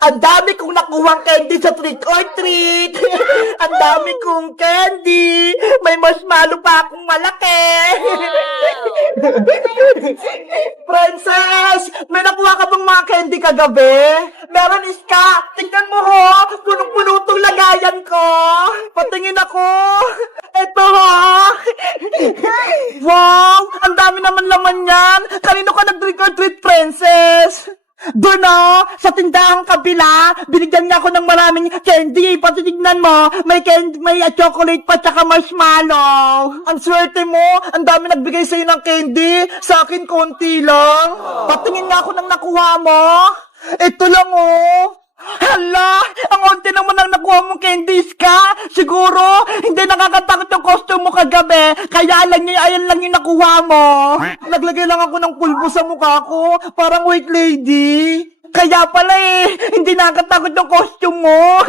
Ang dami kong nakuhang candy sa trick or treat. Ang dami kong candy. May marshmallow pa akong malaki. Princess, may nakuha ka bang mga candy kagabi? Meron, Iska. Tingnan mo ho. Punong-puno tong lagayan ko. Patingin ako. Eto ho. Wow, ang dami naman laman yan. Kanino ka nag-trick or treat, Princess? Doon sa tindahang kabila, binigyan niya ako ng maraming candy. Patitignan mo, may candy, may chocolate pa tsaka marshmallow. Ang swerte mo, ang dami nagbigay sa'yo ng candy. Sa akin, konti lang. Patingin nga ako ng nakuha mo. Ito lang Hala, ang onti naman ang nakuha mong candies ka. Siguro, hindi nakakatakot yung costume mo kagabi. Kaya ayan lang yung nakuha mo. Naglagay lang ako ng pulbo sa mukha ko. Parang white lady. Kaya pala hindi nakakatakot yung costume mo.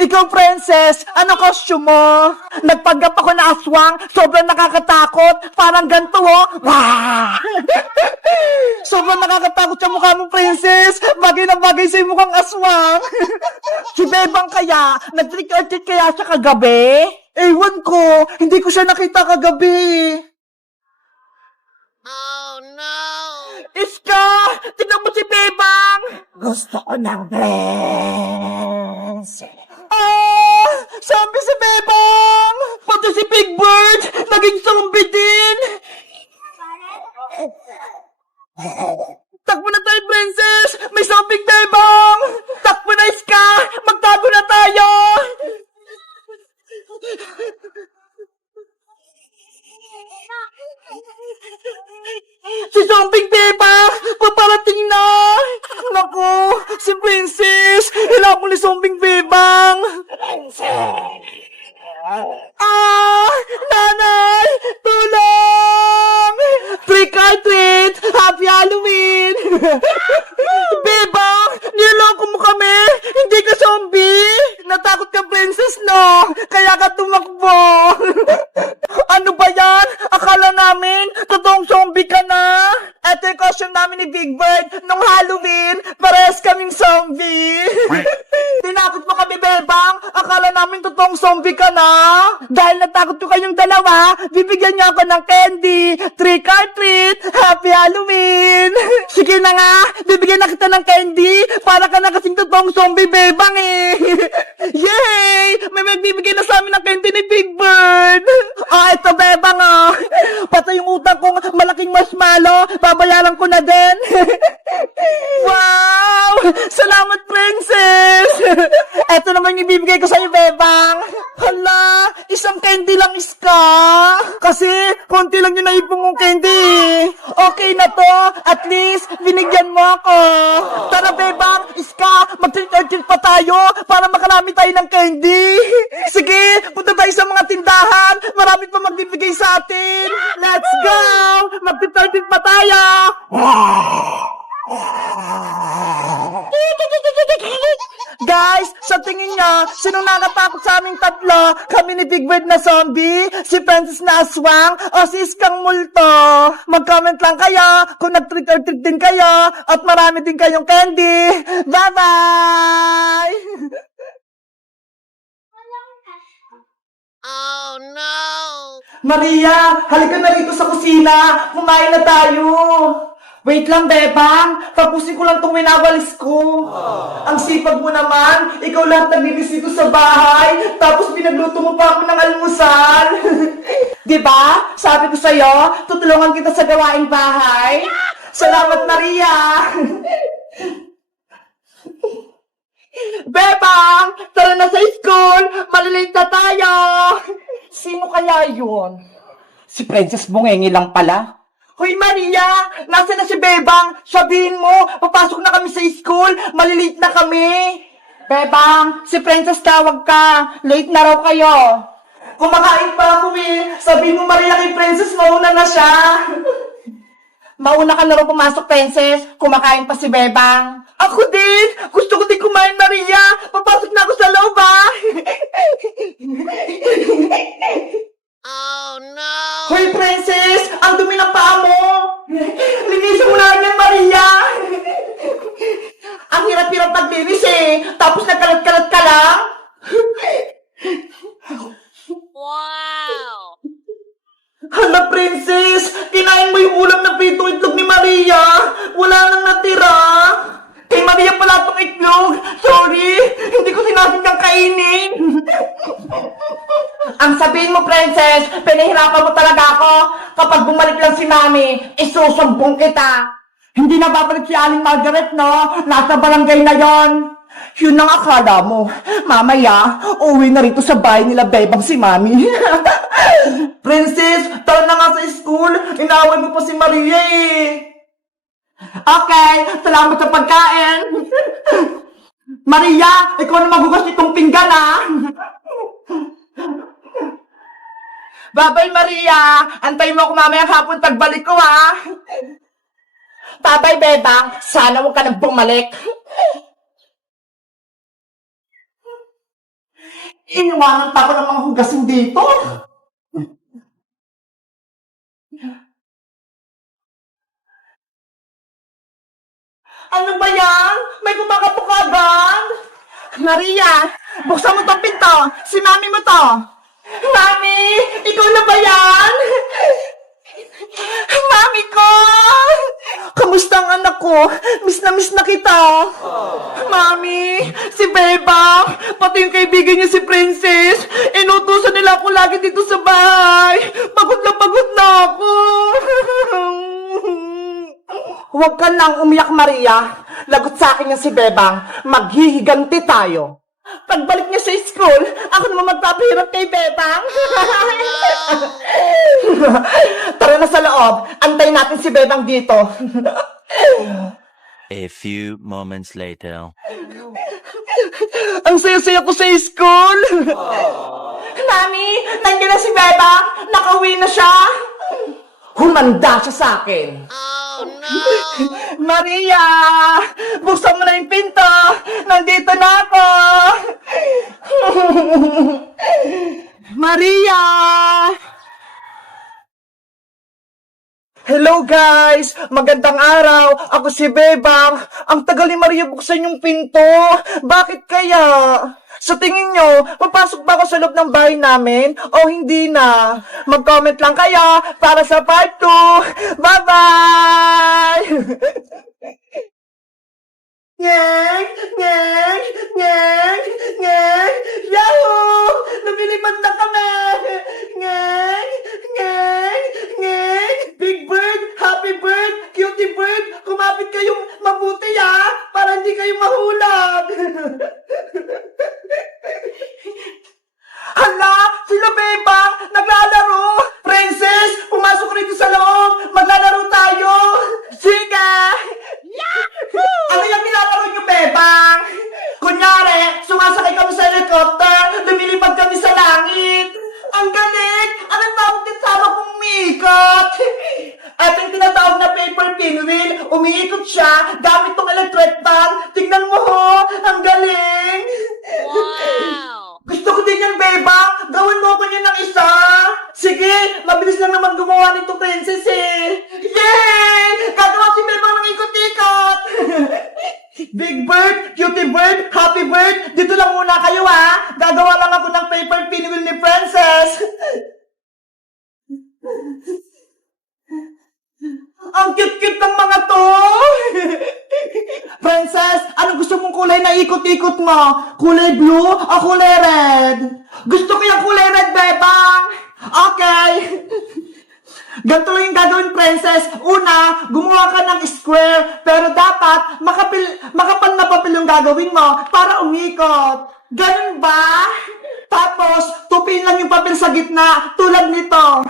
Ikaw, Princess, ano costume mo? Nagpanggap ako na aswang, sobrang nakakatakot. Parang ganito Wah! Sobrang nakakatakot yung mukha mo, Princess. Bagay na bagay sa'yo mukhang aswang. Si Bebang kaya, nag-trick or treat kaya siya kagabi? Ewan ko, hindi ko siya nakita kagabi. Oh no! Iska! Tignan mo si Bebang! Gusto ko ng dress. Zombie si Bebang! Pati si Big Bird! Naging zombie din! Takbo na tayo, Princess! May zombie Bebang! Takbo na, Iska! Magtago na tayo! Si Zombie Bebang! Paparating na! Naku! Si Princess! Kailangan ko ni Zombie Bebang! Nanay! Tulong! Trick or treat! Happy Halloween! Bebang! Niloloko mo kami! Hindi ka zombie! Natakot ka, Princess, no? Kaya ka tumakbo! Ano ba yan? Akala namin, totoong zombie ka na. Ito yung costume namin ni Big Bird nung Halloween. Parehas kaming zombie. Tinakot mo kami, Bebang. Akala namin totoong zombie ka na. Dahil natakot ko kayong dalawa, bibigyan niyo ako ng candy. Trick or treat. Happy Halloween. Sige na nga, bibigyan na kita ng candy. Para ka na kasing totoong zombie, Bebang Yay! May magbibigay na sa amin ng candy ni Big Bird. Ito, Bebang Pati yung utang kong malaking marshmallow, babayaran ko na din. Wow! Salamat, Princess! Ito naman yung ibibigay ko sa'yo, Bebang. Hala, isang candy lang, Iska. Kasi, konti lang yung naipong mong candy. Okay na to. At least, binigyan mo ako. Tara, Bebang, Iska, mag-treat or treat pa tayo para makarami tayo ng candy. Sige, punta tayo sa mga tindahan. Marami pa magbibigay sa atin. Let's go! Mag-treat or treat pa tayo. Guys, sa tingin niya, sinong nakatakot sa aming tatlo? Kami ni Big Bird na zombie, si Princess na aswang, o si Iskang multo? Mag-comment lang kayo kung nag-trick or treat din kayo at marami din kayong candy. Bye-bye! Oh no! Maria, halika na rito sa kusina. Kumain na tayo. Wait lang, Bebang. Tapusin ko lang itong winawalis ko. Ang sipag mo naman. Ikaw lahat naglinis dito sa bahay. Tapos pinagluto mo pa ako ng almusal. Diba? Sabi ko sa'yo, tutulungan kita sa gawaing bahay. Salamat, Maria. Bebang! Tara na sa school! Malilate na tayo! Sino kaya yun? Si Princess Bungengi lang pala. Hoy, Maria! Nasaan na si Bebang? Sabihin mo, papasok na kami sa school. Malilate na kami. Bebang, si Princess tawag ka. Late na raw kayo. Kumakain pa ako Sabihin mo, Maria, kay Princess, mauna na siya. Mauna ka na raw pumasok, Princess. Kumakain pa si Bebang. Ako din! Gusto ko din kumain, Maria! Papasok na ako sa loob, Oh no! Hoy, Princess! Ang dumi ng paa mo! Linisin mo na yan, Maria! Ang hirap-hirap paglinis tapos nagkalat-kalat ka lang? Wow! Hala, princess! Kinain mo yung ulam na pritong itlog ni Maria! Wala nang natira! Kay Maria pala itong itlog! Sorry! Hindi ko sinasadyang kainin! Ang sabihin mo, princess, pinahirapan mo talaga ako. Kapag bumalik lang si Mami, isusumbong kita. Hindi na babalik si Aling Margaret, no? Nasa barangay na yon. Yun ang akala mo. Mamaya, uwi na rito sa bahay nila Bebang si Mami. Princess, tara na nga sa school. Inaaway mo pa si Maria eh. Okay, salamat sa pagkain. Maria, ikaw na maghugas itong pinggan ah. Bye-bye, Maria. Antayin mo ako mamaya hapon pagbalik ko ah. Bye-bye, Bebang. Sana huwag ka nang bumalik. Iniwanan pa ako ng mga hugasin dito. Ano ba yan? May kumakatok agad? Maria, buksan mo tong pinto. Si Mami mo to. Mami, ikaw na ba yan? Mami ko! Kamusta ang anak ko? Miss na kita. Mami, si Beba, pati yung kaibigan niya si Princess, inutusan nila ako lagi dito sa bahay. Pagod na ako. Huwag ka nang umiyak, Maria. Lagot sa akin yung si Bebang. Maghihiganti tayo. Pagbalik niya sa school, ako naman magpapahirap kay Bebang. Tara na sa loob. Antayin natin si Bebang dito. A few moments later. Ang saya-saya ko sa school. Mami, nandiyan na si Bebang. Nakauwi na siya. Humanda siya sa akin. Oh no! Maria! Buksan mo na yung pinto! Nandito na ako! Maria! Hello guys! Magandang araw! Ako si Bebang! Ang tagal ni Maria buksan yung pinto! Bakit kaya? Sa tingin nyo, papasok ba ako sa loob ng bahay namin o hindi na? Mag-comment lang kaya para sa part 2! Bye-bye! Nyeng! Nyeng! Nyeng! Nyeng! Yahoo! Lumilipad na kami! Nyeng! Nyeng! Nyeng! Big bird! Happy bird! Cutie bird! Kumapit kayong mabuti para hindi kayo mahulog! Hala! Sila Bebang! Naglalaro! Princess! Pumasok rito sa loob! Maglalaro tayo! Sige! Yahoo! Ano yung nilalaro niyo, Bebang? Kunyari, sumasakay kami sa helicopter, lumilipad kami sa langit. Ang galing! Anong tawag din sa kong umiikot? At yung tinatawag na paper pinwheel, umiikot siya gamit tong electric fan. Tingnan mo ho! Ang galing! Wow! Gusto ko din yan, Bebang! Gawin mo ko niyan ng isa! Sige! Mabilis lang naman gumawa nito, Princess eh! Yay! Gagawa si Bebang ng ikot-ikot! Big bird, cutie bird, happy bird! Dito lang muna kayo ha! Gagawa lang ako ng paper pinwheel ni Princess! Ang cute-cute ng mga to! Princess, anong gusto mong kulay na ikot-ikot mo? Kulay blue o kulay red? Gusto ko yung kulay red, Bebang! Okay! Ganito lang yung gagawin, Princess. Una, gumawa ka ng square, pero dapat makapal na papel yung gagawin mo para umikot. Ganun ba? Tapos, tupin lang yung papel sa gitna, tulad nito.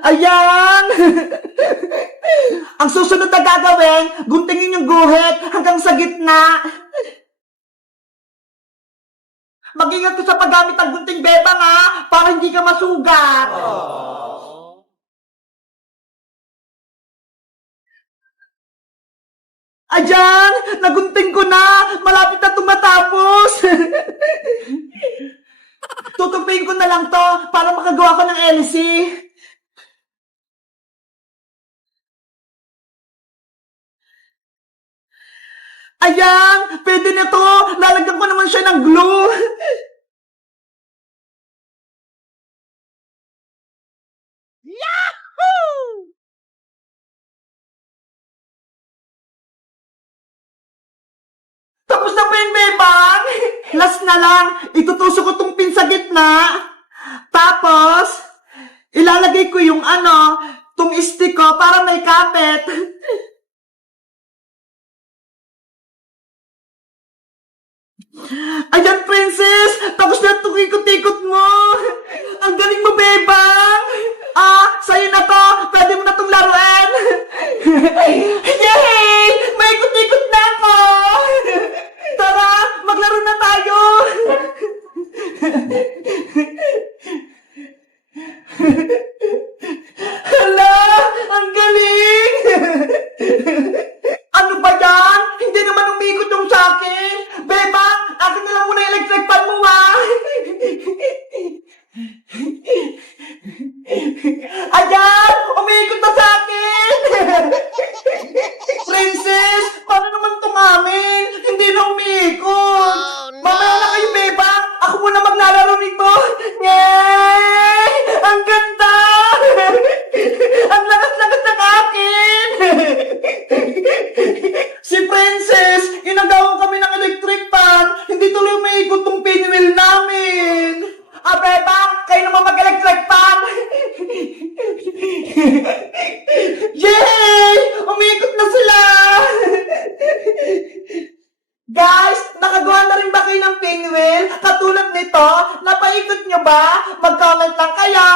Ayan! Ang susunod na gagawin, guntingin yung guhit hanggang sa gitna. Mag-ingat ka sa paggamit ng gunting, Bebang ha, para hindi ka masugat. Ayan! Nagunting ko na! Malapit na tumatapos! Pupupuluin ko na lang to para makagawa ko ng LC. Ayan! Pwede na to! Lalagyan ko naman siya ng glue! Tapos na po yun, bebang! Last na lang, itutusok ko tong pin sa gitna. Tapos, ilalagay ko yung tong stick ko para may kapit. Ayan, princess! Tapos na itong ikot-ikot mo! Ang galing mo, bebang! Sa'yo na to! Pwede mo na itong laruan! Yay! May ikot-ikot na ako! Tara! Maglaro na tayo! Hala! Ang galing! Ano ba yan? Hindi naman umikot yung sa akin! Bebang! Akin na lang muna yung electric fan mo, Ayan! Umiikot na sa akin! Princess! Paano naman tumamin? Hindi na umiikot! Oh, no. Mamaya na kayo, bebang! Ako muna maglalaro nito! Yay! Ang ganda! Ang lakas-lakas ng akin! Si Princess, inagawan kami ng electric fan. Hindi tuloy umiikot tong pinwheel namin. Bebang, kayo naman mag-electric fan. Yay! Umiikot na sila! Guys, nakagawa na rin ba kayo ng pinwheel? Katulad nito, napaikot nyo ba? Mag-comment lang kayo.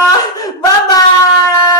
Bye-bye!